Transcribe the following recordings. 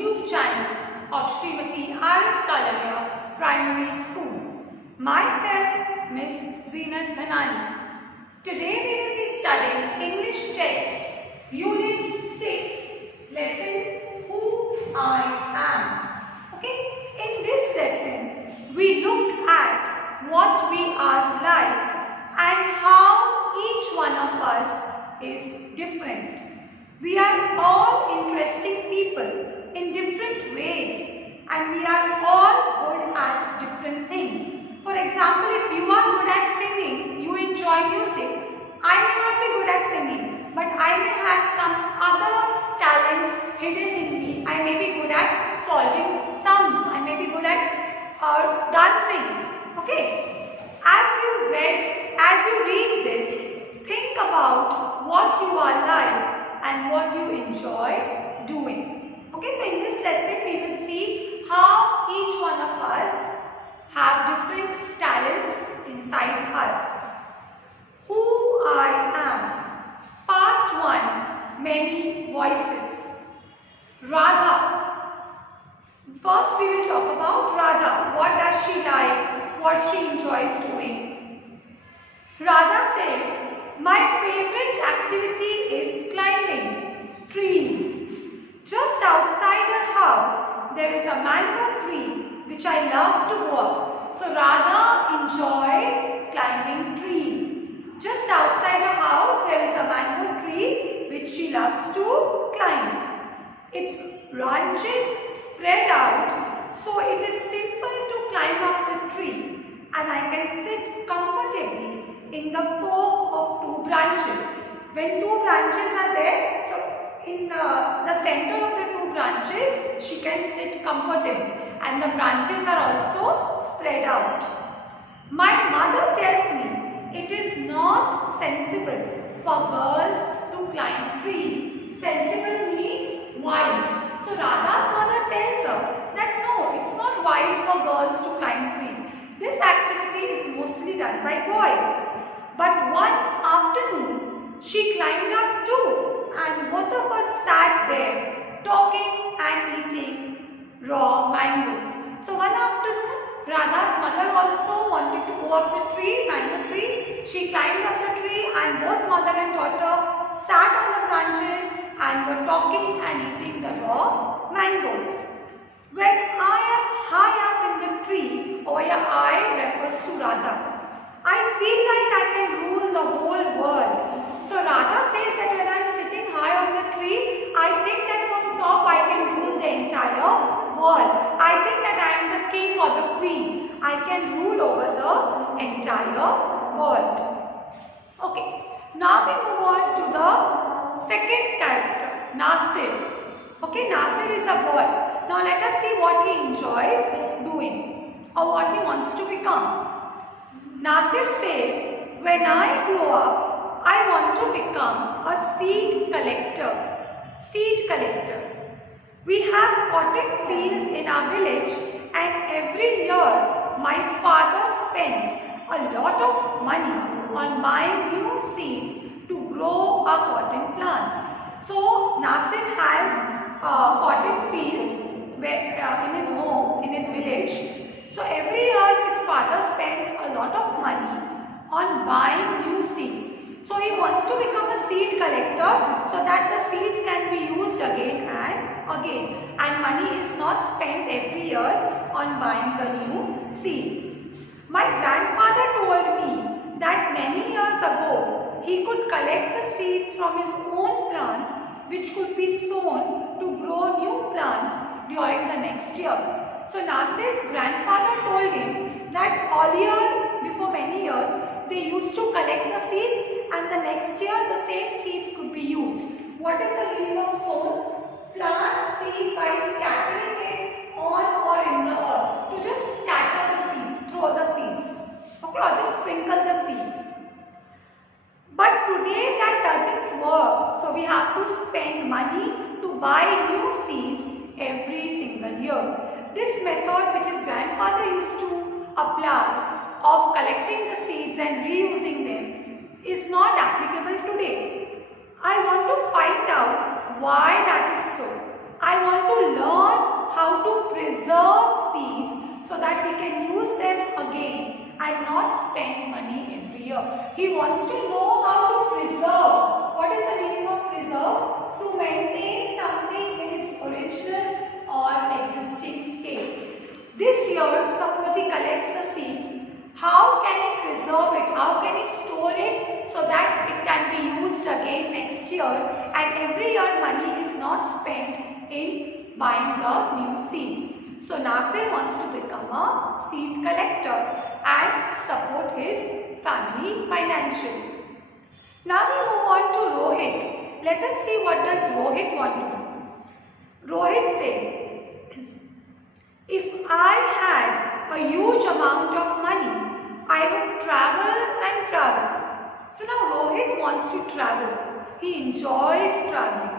YouTube channel of Srimati R.S. Kalaria Primary School. Myself, Miss Zeenat Dhanani. Today we will be studying English text, Unit 6, lesson Who I Am. Okay, in this lesson we look at what we are like and how each one of us is different. We are all interesting people in different ways and we are all good at different things. For example, if you are good at singing, you enjoy music, I may not be good at singing, but I may have some other talent hidden in me. I may be good at solving sums, I may be good at dancing. Okay? As you read this, think about what you are like and what you enjoy doing. Okay, so in this lesson we will see how each one of us have different talents inside us. Who I am. Part 1. Many voices. Radha. First we will talk about Radha. What does she like? What she enjoys doing? Radha says, my favorite activity is climbing trees. Just outside her house, there is a mango tree which I love to go up. So Radha enjoys climbing trees. Just outside her house, there is a mango tree which she loves to climb. Its branches spread out, so it is simple to climb up the tree, and I can sit comfortably in the fork of two branches. When two branches are there, so in the center of the two branches, she can sit comfortably, and the branches are also spread out. My mother tells me it is not sensible for girls to climb trees. Sensible means wise. So Radha's mother tells her that no, it's not wise for girls to climb trees. This activity is mostly done by boys. But one afternoon, she climbed up too, and both of us sat there talking and eating raw mangoes. So one afternoon, Radha's mother also wanted to go up the tree, mango tree. She climbed up the tree and both mother and daughter sat on the branches and were talking and eating the raw mangoes. When I am high up in the tree, over here I refers to Radha, I feel like I can rule the whole world. So Radha says that when I am sitting high on the tree, I think that from top I can rule the entire world. I think that I am the king or the queen. I can rule over the entire world. Okay, now we move on to the second character, Nasir. Okay, Nasir is a boy. Now let us see what he enjoys doing or what he wants to become. Nasir says, when I grow up, I want to become a seed collector. Seed collector. We have cotton fields in our village and every year my father spends a lot of money on buying new seeds to grow our cotton plants. So Nasir has cotton fields in his home, in his village. So every year his father spends a lot of money on buying new seeds. So he wants to become a seed collector so that the seeds can be used again and again. And money is not spent every year on buying the new seeds. My grandfather told me that many years ago he could collect the seeds from his own plants which could be sown to grow new plants during the next year. So Nasir's grandfather told him that earlier, before many years, they used to collect the seeds and the next year the same seeds could be used. What is the meaning of sown? Plant seed by scattering it on or in the earth. To just scatter the seeds, throw the seeds. Okay, or just sprinkle the seeds. But today that doesn't work. So we have to spend money to buy new seeds every single year. This method which his grandfather used to apply of collecting the seeds and reusing them is not applicable today. I want to find out why that is so. I want to learn how to preserve seeds so that we can use them again and not spend money every year. He wants to know how to preserve. What is the meaning of preserve? To maintain something in its original or existing state. This year, suppose he collects the seeds. How can he preserve it? How can he store it so that it can be used again next year, and every year money is not spent in buying the new seeds. So Nasir wants to become a seed collector and support his family financially. Now we move on to Rohit. Let us see what does Rohit want to do. Rohit says, if I had a huge amount of money, I would travel and travel. So now Rohit wants to travel. He enjoys traveling.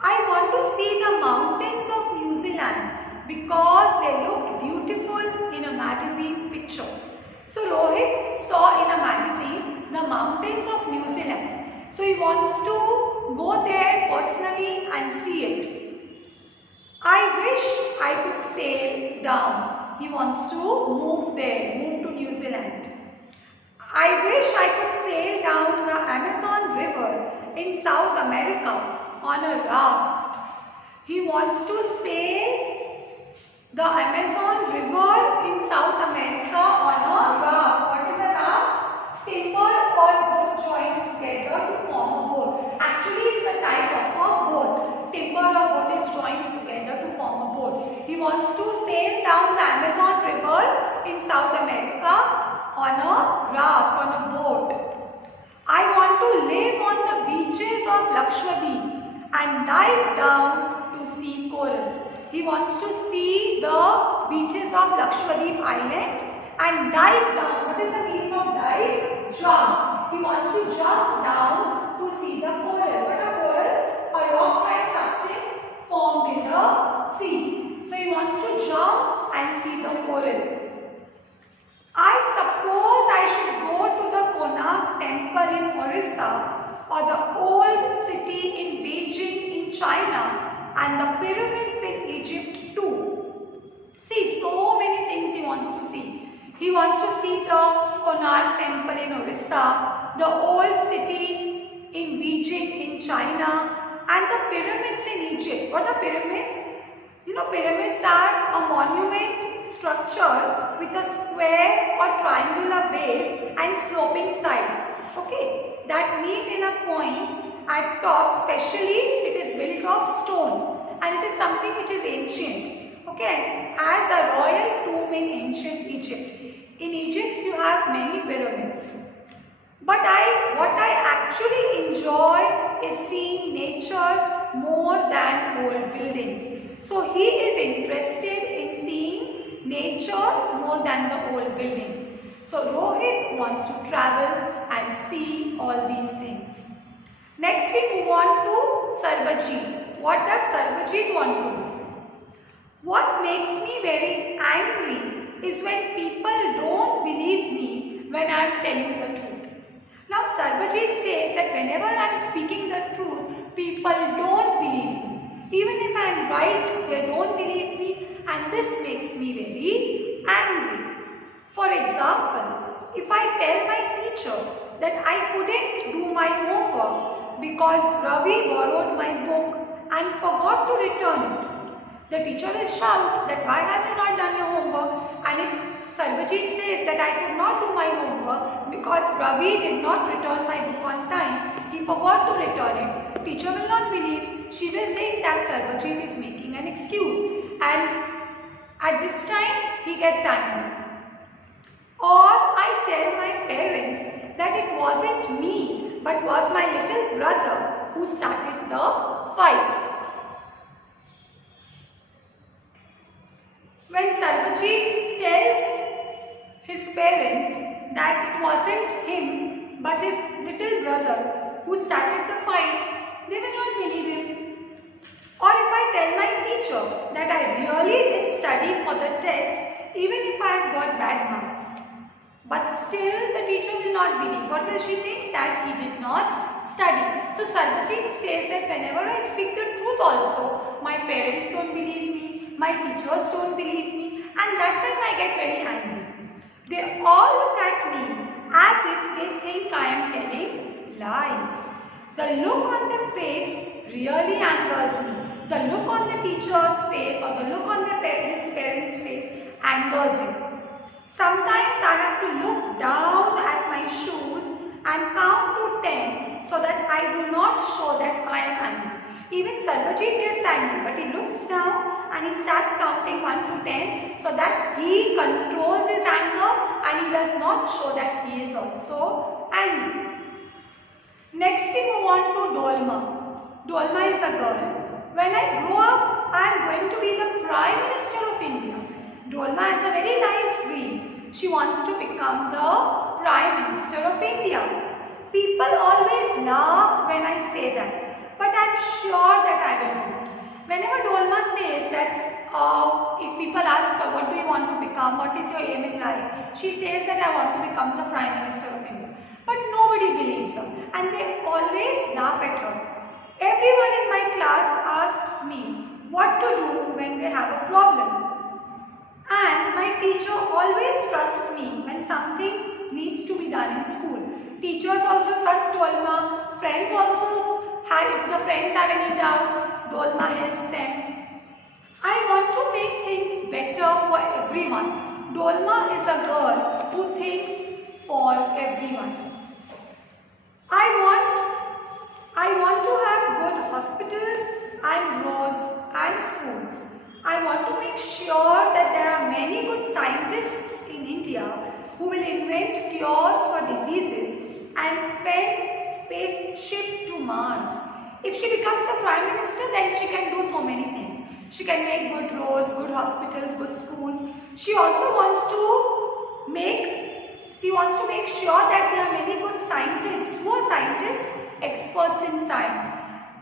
I want to see the mountains of New Zealand because they looked beautiful in a magazine picture. So Rohit saw in a magazine the mountains of New Zealand. So he wants to go there personally and see it. I wish I could sail down. He wants to move there, move to New Zealand. I wish I could sail down the Amazon River in South America on a raft. He wants to sail the Amazon River in South America on a raft. What is a raft? Timber or boat joined together to form a boat. Actually, it's a type of a boat. Timber or boat is joined together to form a boat. He wants to sail down the Amazon River in South America on a raft, on a boat. I want to live on the beaches of Lakshadweep and dive down to see coral. He wants to see the beaches of Lakshadweep Island and dive down. What is the meaning of dive? Jump. He wants to jump down to see the coral. What a coral? A rock-like substance formed in the sea. So he wants to jump and see the coral. I suppose I should go to the Konark temple in Orissa or the old city in Beijing in China and the pyramids in Egypt too. See, so many things he wants to see. He wants to see the Konark temple in Orissa, the old city in Beijing in China and the pyramids in Egypt. What are pyramids? You know, pyramids are a monument structure with a square or triangular base and sloping sides. Okay, that meet in a point at top. Specially, it is built of stone and it is something which is ancient. Okay, as a royal tomb in ancient Egypt. In Egypt, you have many pyramids. But what I actually enjoy is seeing nature more than old buildings. So he is interested in seeing nature more than the old buildings. So Rohit wants to travel and see all these things. Next we move on to Sarbajit. What does Sarbajit want to do? What makes me very angry is when people don't believe me when I am telling the truth. Now Sarbajit says that whenever I am speaking the truth, people don't believe me. Even if I am right, they don't believe me, and this makes me very angry. For example, if I tell my teacher that I couldn't do my homework because Ravi borrowed my book and forgot to return it, the teacher will shout that why have you not done your homework? And if Sarbajit says that I could not do my homework because Ravi did not return my book on time, he forgot to return it, teacher will not believe. She will think that Sarbajit is making an excuse, and at this time he gets angry. Or I tell my parents that it wasn't me but was my little brother who started the fight. When Sarbajit tells his parents that it wasn't him but his little brother who started the fight, they will not believe him. Or if I tell my teacher that I really did study for the test even if I have got bad marks, but still the teacher will not believe. What will she think? That he did not study. So Sarbajit says that whenever I speak the truth truth also. My parents don't believe me, my teachers don't believe me, and that time I get very angry. They all look at me as if they think I am telling lies. The look on their face really angers me. The look on the teacher's face or the look on the parents' face angers him. Sometimes I have to look down at my shoes and count to 10 so that I do not show that I am angry. Even Sarvajit gets angry, but he looks down and he starts counting 1 to 10 so that he controls his anger and he does not show that he is also angry. Next we move on to Dolma. Dolma is a girl. When I grow up, I am going to be the Prime Minister of India. Dolma has a very nice dream. She wants to become the Prime Minister of India. People always laugh when I say that, but I am sure that I will do it. Whenever Dolma says that, if people ask her, what do you want to become, what is your aim in life, she says that I want to become the Prime Minister of India. But nobody believes her and they always laugh at her. Everyone in my class asks me what to do when they have a problem. And my teacher always trusts me when something needs to be done in school. Teachers also trust Dolma. Friends also if the friends have any doubts, Dolma helps them. I want to make things better for everyone. Dolma is a girl who thinks for everyone. I want to have good hospitals and roads and schools. I want to make sure that there are many good scientists in India who will invent cures for diseases and send spaceship to Mars. If she becomes the Prime Minister, then she can do so many things. She can make good roads, good hospitals, good schools. She also wants to make sure that there are many good scientists. Who are scientists? Experts in science,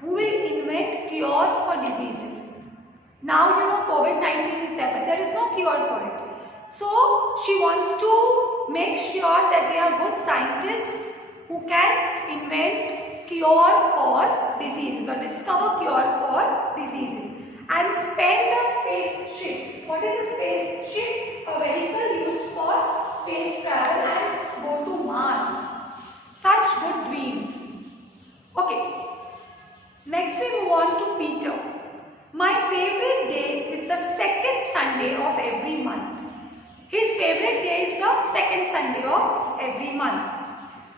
who will invent cures for diseases. Now you know COVID-19 is there, but there is no cure for it. So she wants to make sure that there are good scientists who can invent cure for diseases or discover cure for diseases and spend a spaceship. What is a spaceship? A vehicle used for space travel and go to Mars. Such good dreams. Okay. Next we move on to Peter. My favorite day is the second Sunday of every month. His favorite day is the second Sunday of every month.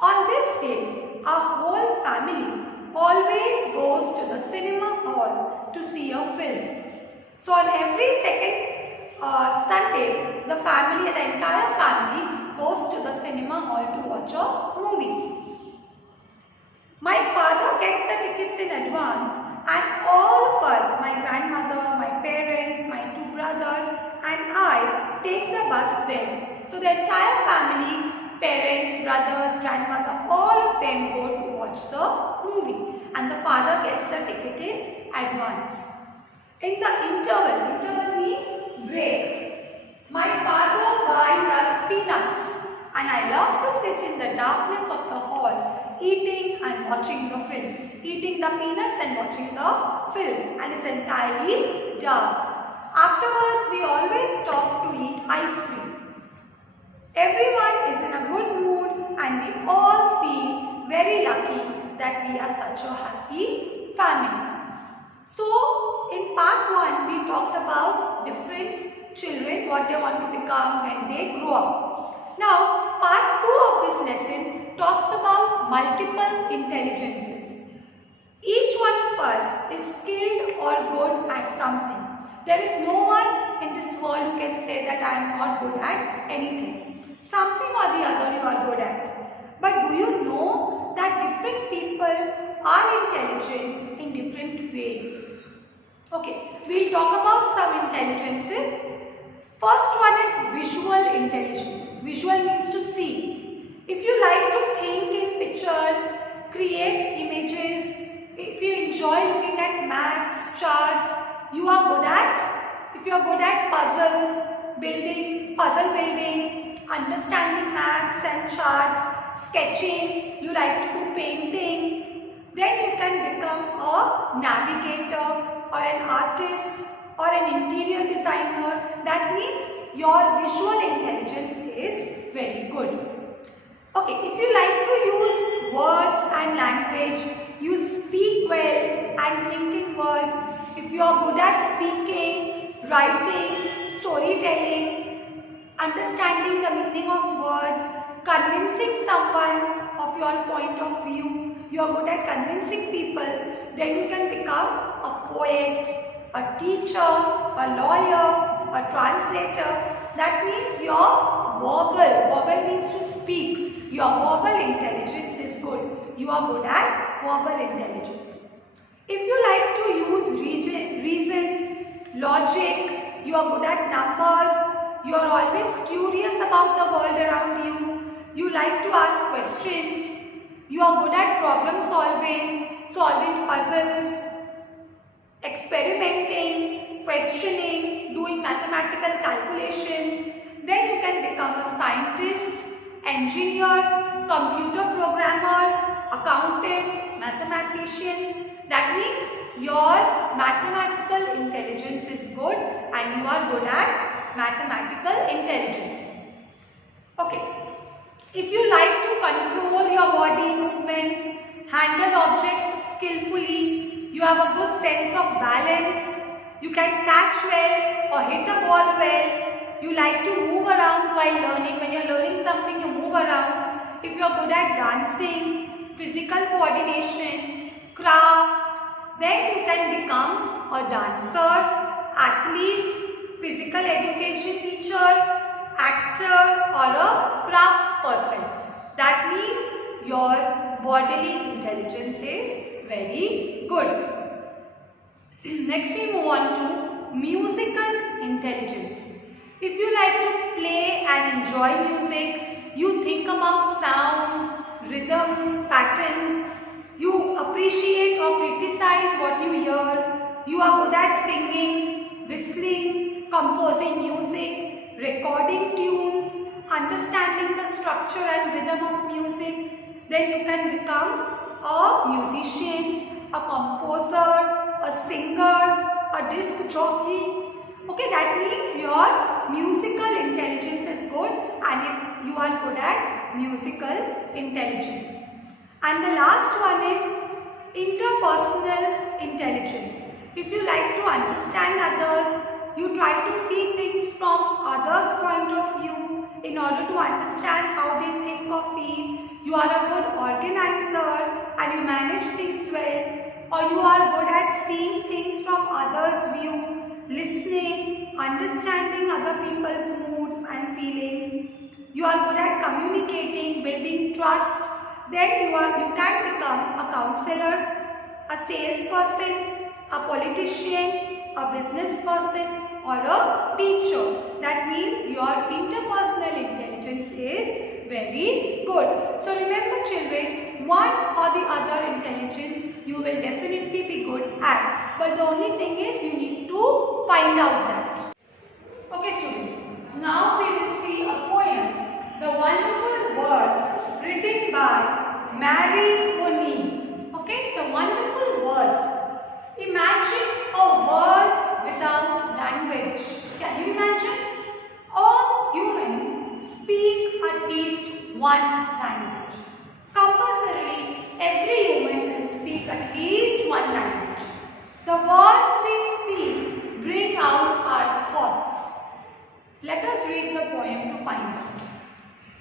On this day, our whole family always goes to the cinema hall to see a film. So on every second Sunday, the entire family goes to the cinema hall to watch a movie. My father gets the tickets in advance and all of us, my grandmother, my parents, my two brothers and I take the bus there. So the entire family, parents, brothers, grandmother, all of them go to watch the movie and the father gets the ticket in advance. In the interval means break, my father buys us peanuts and I love to sit in the darkness of the hall eating and watching the film. Eating the peanuts and watching the film, and it's entirely dark. Afterwards, we always stop to eat ice cream. Everyone is in a good mood and we all feel very lucky that we are such a happy family. So, in part 1, we talked about different children, what they want to become when they grow up. Now, part 2 of this lesson talks about multiple intelligences. Each one of us is skilled or good at something. There is no one in this world who can say that I am not good at anything. Something or the other you are good at. But do you know that different people are intelligent in different ways? Okay, we'll talk about some intelligences. First one is visual intelligence. Visual means to see. If you like to think in pictures, create images, if you enjoy looking at maps, charts, you are good at. If you are good at puzzle building, understanding maps and charts, sketching, you like to do painting, Then you can become a navigator or an artist or an interior designer. That means your visual intelligence is very good. Okay, if you like to use words and language, you speak well and think in words. If you are good at speaking, writing, storytelling, understanding the meaning of words, convincing someone of your point of view, you are good at convincing people, then you can become a poet, a teacher, a lawyer, a translator. That means your verbal means to speak. Your verbal intelligence is good. You are good at verbal intelligence. If you like to use reason, logic, you are good at numbers, you are always curious about the world around you, you like to ask questions, you are good at problem solving puzzles, experimenting, questioning, doing mathematical calculations, then you can become a scientist, engineer, computer programmer, accountant, mathematician. That means your mathematical intelligence is good and you are good at mathematical intelligence. Okay. If you like to control your body movements, handle objects skillfully, you have a good sense of balance, you can catch well or hit a ball well, you like to move around while learning. When you are learning something, you move around. If you are good at dancing, physical coordination, craft, then you can become a dancer, athlete, physical education teacher, actor or a crafts person. That means your bodily intelligence is very good. Next we move on to musical intelligence. If you like to play and enjoy music, you think about sounds, rhythm, patterns, you appreciate or criticize what you hear, you are good at singing, whistling, composing music, recording tunes, understanding the structure and rhythm of music, then you can become a musician, a composer, a singer, a disc jockey. Okay, that means your musical intelligence is good and you are good at musical intelligence. And the last one is interpersonal intelligence. If you like to understand others, you try to see things from others' point of view in order to understand how they think or feel. You are a good organizer and you manage things well, or you are good at seeing things from others' view, listening, understanding other people's moods and feelings. You are good at communicating, building trust. Then you can become a counselor, a salesperson, a politician, a business person or a teacher. That means your interpersonal intelligence is very good. So remember children, one or the other intelligence you will definitely be good at. But the only thing is you need to find out that. Okay students, now we will see a poem, The Wonderful Words, written by Mary O'Neill. Okay, The Wonderful Words. Imagine a world without language. Can you imagine? All humans speak at least one language. Compulsorily, every human will speak at least one language. The words we speak bring out our thoughts. Let us read the poem to find out.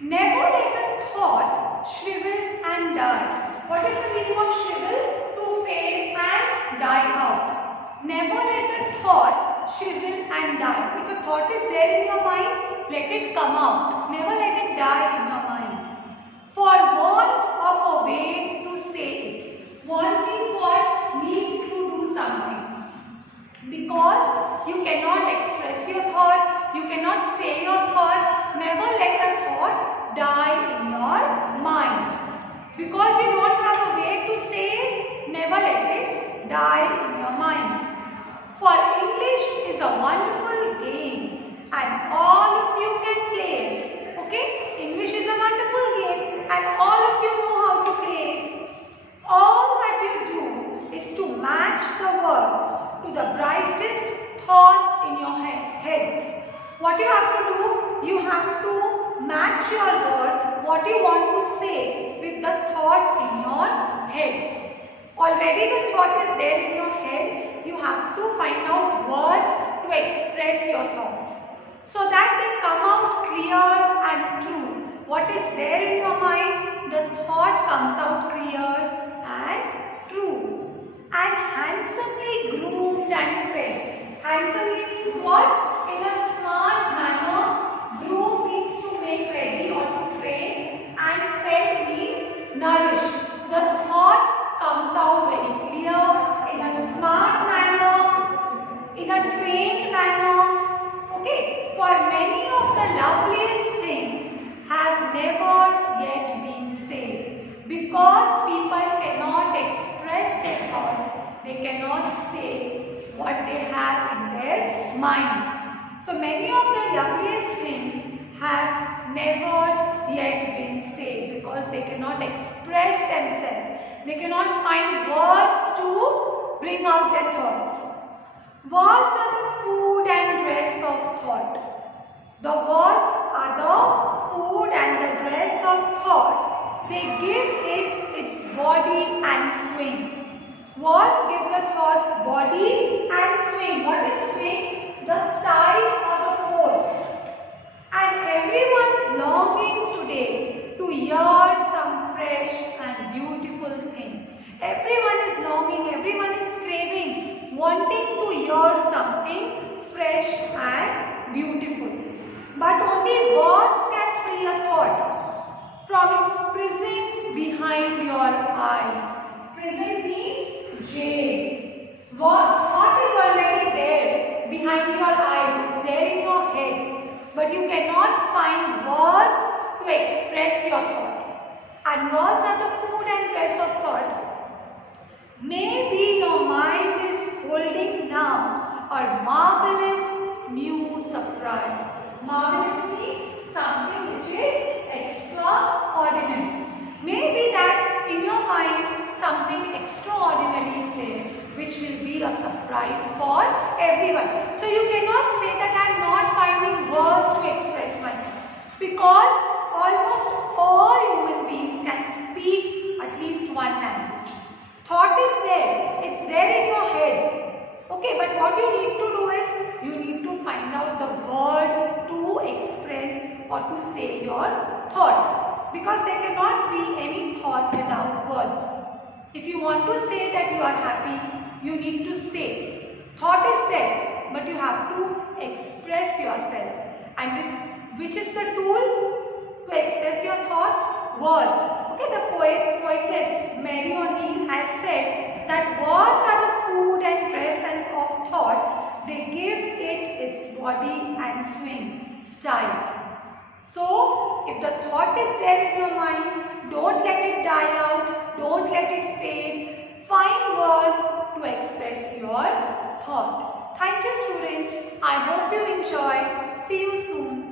Never let a thought shrivel and die. What is the meaning of shrivel? To fade and die out. Never let a thought shrivel and die. If a thought is there in your mind, let it come out. Never let it die in your mind. For want of a way to say it. Want means what? Need to do something. Because you cannot express your thought, you cannot say your thought, never let a thought die in your mind. Because you don't have a way to say it, never let it die in your mind. For English is a wonderful game and all of you can play it. Okay? English is a wonderful game and all of you know how to play it. All that words to the brightest thoughts in your heads. What you have to do? You have to match your word, what you want to say, with the thought in your head. Already the thought is there in your head. You have to find out words to express your thoughts, so that they come out clear and true. What is there in your mind, the thought comes out clear and true. And handsomely groomed and fed. Handsomely means what? In a smart manner. Groom means to make ready or to train, and fed means nourish. The thought comes out very clear, in a smart manner, in a trained manner. Okay, for many of the loveliest things have never yet been said. Because people cannot express their thoughts, they cannot say what they have in their mind. So many of the loveliest things have never yet been said because they cannot express themselves. They cannot find words to bring out their thoughts. Words are the food and dress of thought. The words are the food and the dress of thought. They give it its body and swing. Words give the thoughts body and swing. What is swing? The style or the force. And everyone's longing today to hear some fresh and beautiful thing. Everyone is longing, everyone is craving, wanting to hear something fresh and beautiful. But only words can free a thought from its prison behind your eyes. Prison means jail. Thought is already there behind your eyes. It's there in your head. But you cannot find words to express your thought. And words are the food and dress of thought. Maybe your mind is holding now a marvelous new surprise. Marvelous means something which is extraordinary. Maybe that in your mind something extraordinary is there, which will be a surprise for everyone. So you cannot say that I am not finding words to express my thought, because almost all human beings can speak at least one language. Thought is there, it's there in your head. Okay, but what you need to do is, you need to find out the word to express or to say your thought. Because there cannot be any thought without words. If you want to say that you are happy, you need to say. Thought is there, but you have to express yourself. And which is the tool to express your thoughts? Words. Okay, the poetess Mary O'Neill has said that words are the food and dress of thought. They give it its body and swing, style. So, if the thought is there in your mind, don't let it die out, don't let it fade. Find words to express your thought. Thank you, students. I hope you enjoyed. See you soon.